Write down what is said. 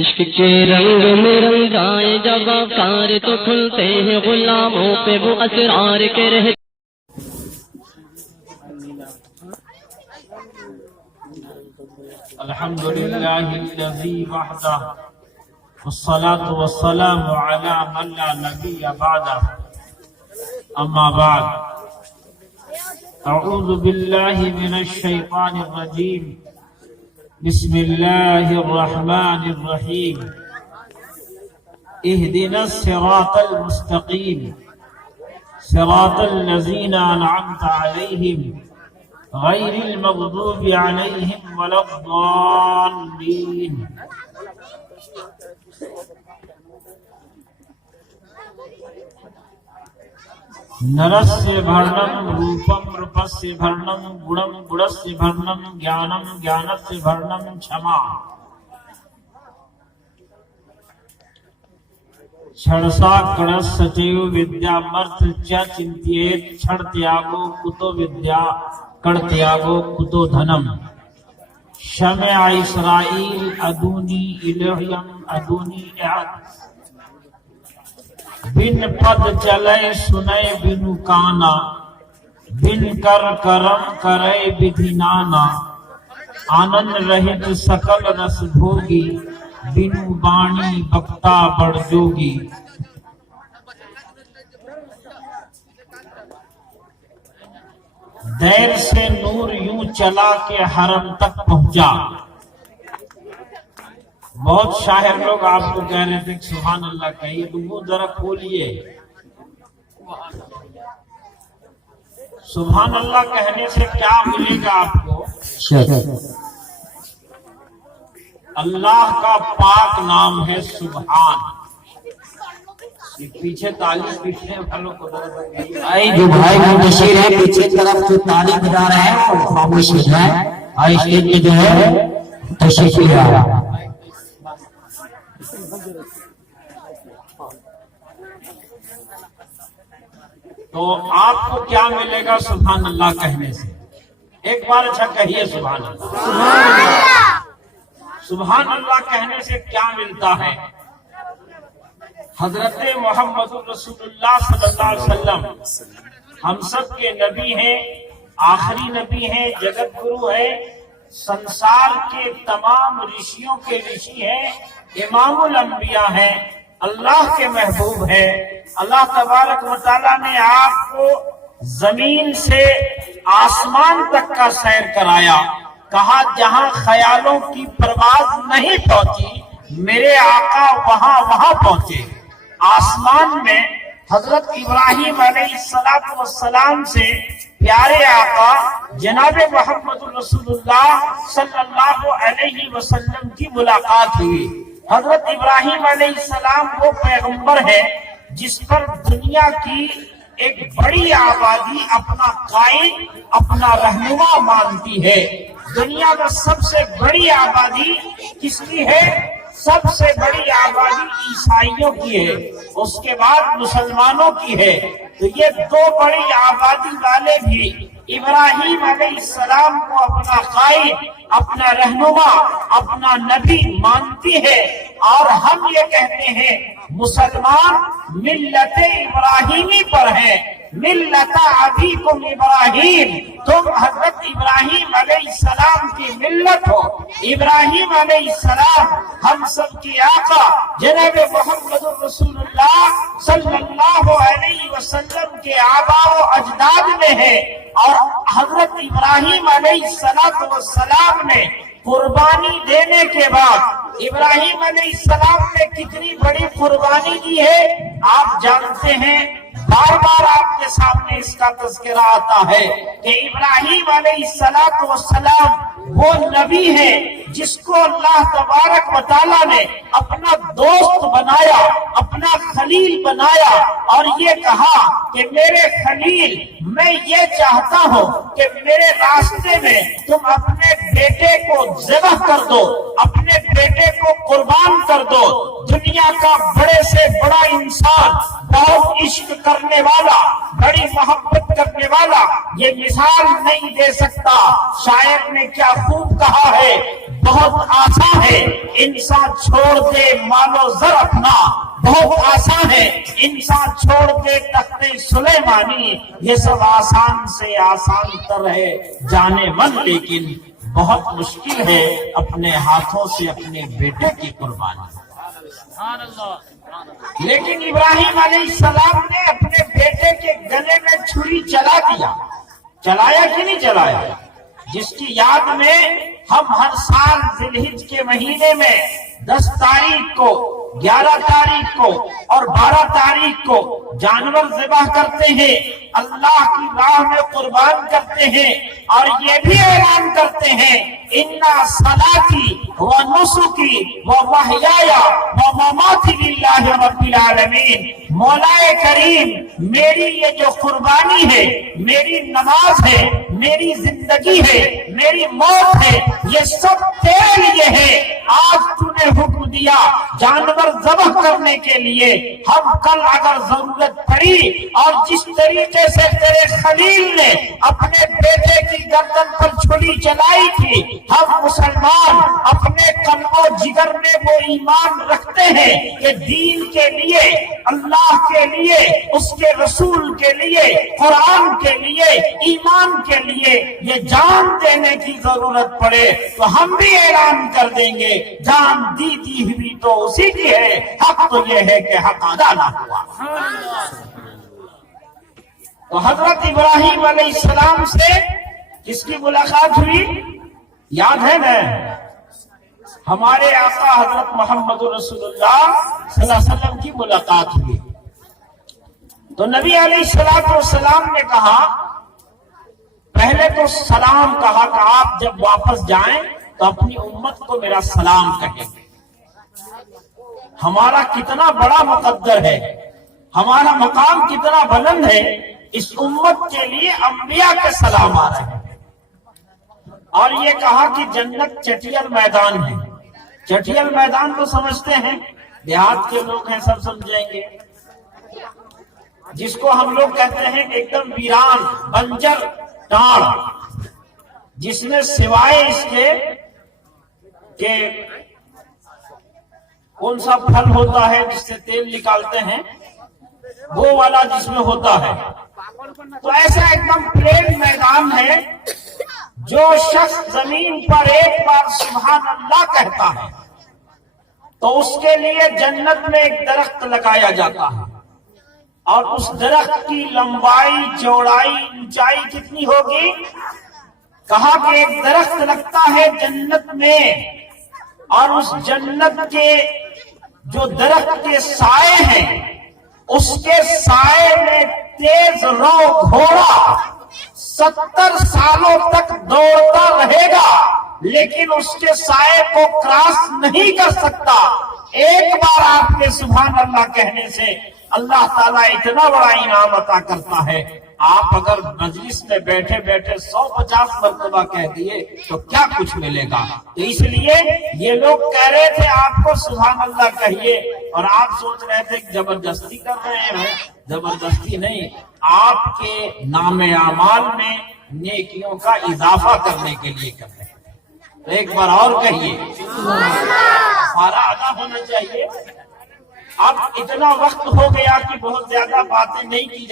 عشق کے رنگ میں رنگائے جب آکار تو کھلتے ہیں غلاموں پہ وہ اسرار کے رہتے. الحمد للہ الذی وحدہ والصلاة والسلام علی من لا نبی بعدہ. اما بعد، اعوذ باللہ من الشیطان الرجیم. بسم اللہ الرحمن الرحیم. اہدنا الصراط المستقیم صراط الذین انعمت علیہم غیر المغضوب علیہم ولا الضالین. نرسیہ بھرنم روپم روپسیہ بھرنم گڑم گڑسیہ بھرنم جانم جانسیہ بھرنم چھما. چھڑسا کڑس سچیو ودیا مرت چ چنتیت چھڑ تیاگو کتو ودیا کڑ تیاگو کتو دھنم. شمع اسرائیل ادونی الہیم ادونی اعد. بن پد چلے سنے بنو کانا بن کر کرم کرے بدھی نانا. آنند رہت سکل رس بھوگی بنو بانی بکتا بڑ جوگی. دیر سے نور یوں چلا کہ حرم تک پہنچا. بہت شاعر لوگ آپ کو کہہ رہے تھے سبحان اللہ کہیے، تو وہ ذرا کھولیے. سبحان اللہ کہنے سے کیا ملے گا آپ کو؟ اللہ کا پاک نام ہے سبحان. پیچھے تعلیم پیچھے والوں کو جو بھائی منتشر ہے پیچھے طرف جو تعلیم بتا رہے ہیں وہ خاموش ہو جائے. اسٹیج پہ جو ہے تشریف لے آ رہا ہے. تو آپ کو کیا ملے گا سبحان اللہ کہنے سے؟ ایک بار اچھا کہیے سبحان اللہ. سبحان اللہ کہنے سے کیا ملتا ہے؟ حضرت محمد رسول اللہ صلی اللہ علیہ وسلم ہم سب کے نبی ہیں، آخری نبی ہیں، جگت گرو ہے، سنسار کے تمام رشیوں کے رشی ہیں، امام الانبیاء ہیں، اللہ کے محبوب ہے. اللہ تبارک و تعالیٰ نے آپ کو زمین سے آسمان تک کا سیر کرایا. کہا جہاں خیالوں کی پرواز نہیں پہنچی میرے آقا وہاں وہاں پہنچے. آسمان میں حضرت ابراہیم علیہ السلام سے پیارے آقا جناب محمد رسول اللہ صلی اللہ علیہ وسلم کی ملاقات ہوئی. حضرت ابراہیم علیہ السلام وہ پیغمبر ہے جس پر دنیا کی ایک بڑی آبادی اپنا قائد اپنا رہنما مانتی ہے. دنیا میں سب سے بڑی آبادی کس کی ہے؟ سب سے بڑی آبادی عیسائیوں کی ہے، اس کے بعد مسلمانوں کی ہے. تو یہ دو بڑی آبادی والے بھی ابراہیم علیہ السلام کو اپنا قائد اپنا رہنما اپنا نبی مانتی ہے. اور ہم یہ کہتے ہیں مسلمان ملت ابراہیمی پر ہے. ملت ابیکم ابراہیم، تم حضرت ابراہیم علیہ السلام کی ملت ہو. ابراہیم علیہ السلام ہم سب کی آقا جناب محمد رسول اللہ صلی اللہ علیہ وسلم کے آباء و اجداد میں ہے. اور حضرت ابراہیم علیہ السلام نے قربانی دینے کے بعد ابراہیم علیہ السلام نے کتنی بڑی قربانی دی ہے آپ جانتے ہیں. بار بار آپ کے سامنے اس کا تذکرہ آتا ہے کہ ابراہیم علیہ السلام وہ نبی ہے جس کو اللہ تبارک و تعالیٰ نے اپنا دوست بنایا اپنا خلیل بنایا اور یہ کہا کہ میرے خلیل میں یہ چاہتا ہوں کہ میرے راستے میں تم اپنے بیٹے کو ذبح کر دو، اپنے بیٹے کو قربان کر دو. دنیا کا بڑے سے بڑا انسان بہت عشق کرنے والا، بڑی محبت کرنے والا یہ مثال نہیں دے سکتا۔ شاعر نے کیا خوب کہا ہے، بہت آسان ہے انسان چھوڑ دے مال و زر اپنا، بہت آسان ہے انسان چھوڑ دے تخت سلیمانی، یہ سب آسان سے آسان تر ہے جانے من، لیکن بہت مشکل ہے اپنے ہاتھوں سے اپنے بیٹے کی قربانی۔ لیکن ابراہیم علیہ السلام نے اپنے بیٹے کے گلے میں چھری چلا دیا، چلایا کہ نہیں چلایا؟ جس کی یاد میں ہم ہر سال ذی الحج کے مہینے میں 10 تاریخ کو، 11 تاریخ کو اور 12 تاریخ کو جانور ذبح کرتے ہیں، اللہ کی راہ میں قربان کرتے ہیں، اور یہ بھی اعلان کرتے ہیں اِنَّ صَلَاتِي وَنُسُكِي وَمَحْيَايَ وَمَمَاتِي لِلَّهِ رَبِّ الْعَالَمِينَ۔ مولا کریم میری یہ جو قربانی ہے، میری نماز ہے، میری زندگی ہے، میری موت ہے، یہ سب تیرے لیے ہے۔ آج تو نے حکم دیا جانور ذبح کرنے کے لیے، ہم کل اگر ضرورت پڑی اور جس طریقے سے تیرے خلیل نے اپنے بیٹے کی گردن پر چھری چلائی تھی، ہم مسلمان اپنے قلب و جگر میں وہ ایمان رکھتے ہیں کہ دین کے لیے، اللہ کے لیے، اس کے رسول کے لیے، قرآن کے لیے، ایمان کے لیے یہ جان دینے کی ضرورت پڑے تو ہم بھی اعلان کر دیں گے جان دی ہوئی تو اسی کی ہے، حق تو یہ ہے کہ حق ادا نہ ہوا۔ تو حضرت ابراہیم علیہ السلام سے کس کی ملاقات ہوئی یاد ہے نا؟ ہمارے آقا حضرت محمد رسول اللہ صلی اللہ علیہ وسلم کی ملاقات ہوئی۔ تو نبی علیہ السلام نے کہا، پہلے تو سلام کہا کہ آپ جب واپس جائیں تو اپنی امت کو میرا سلام کہیں۔ ہمارا کتنا بڑا مقدر ہے، ہمارا مقام کتنا بلند ہے، اس امت کے لیے انبیاء کے سلام آ رہے ہیں۔ اور یہ کہا کہ جنت چٹیل میدان ہے۔ چٹیل میدان تو سمجھتے ہیں، دیہات کے لوگ ہیں سب سمجھیں گے، جس کو ہم لوگ کہتے ہیں ایک دم ویران بنجر ٹاڑ، جس میں سوائے اس کے کہ کون سا پھل ہوتا ہے جس سے تیل نکالتے ہیں، وہ والا جس میں ہوتا ہے، تو ایسا ایک دم پلین میدان ہے۔ جو شخص زمین پر ایک بار سبحان اللہ کہتا ہے تو اس کے لیے جنت میں ایک درخت لگایا جاتا ہے، اور اس درخت کی لمبائی، چوڑائی، اونچائی کتنی ہوگی؟ کہا کہ ایک درخت لگتا ہے جنت میں، اور اس جنت کے جو درخت کے سائے ہیں، اس کے سائے میں تیز رو گھوڑا 70 سالوں تک دوڑتا رہے گا، لیکن اس کے سائے کو کراس نہیں کر سکتا۔ ایک بار آپ کے سبحان اللہ کہنے سے اللہ تعالیٰ اتنا بڑا انعام عطا کرتا ہے۔ آپ اگر مجلس میں بیٹھے بیٹھے 150 مرتبہ کہہ دیے تو کیا کچھ ملے گا؟ تو اس لیے یہ لوگ کہہ رہے تھے آپ کو سبحان اللہ کہیے، اور آپ سوچ رہے تھے کہ زبردستی کر رہے ہیں۔ زبردستی نہیں، آپ کے نام اعمال میں نیکیوں کا اضافہ کرنے کے لیے کر رہے ہیں۔ تو ایک بار اور کہیے، سارا ادا ہونا چاہیے۔ اب اتنا وقت ہو گیا کہ بہت زیادہ باتیں نہیں کی جا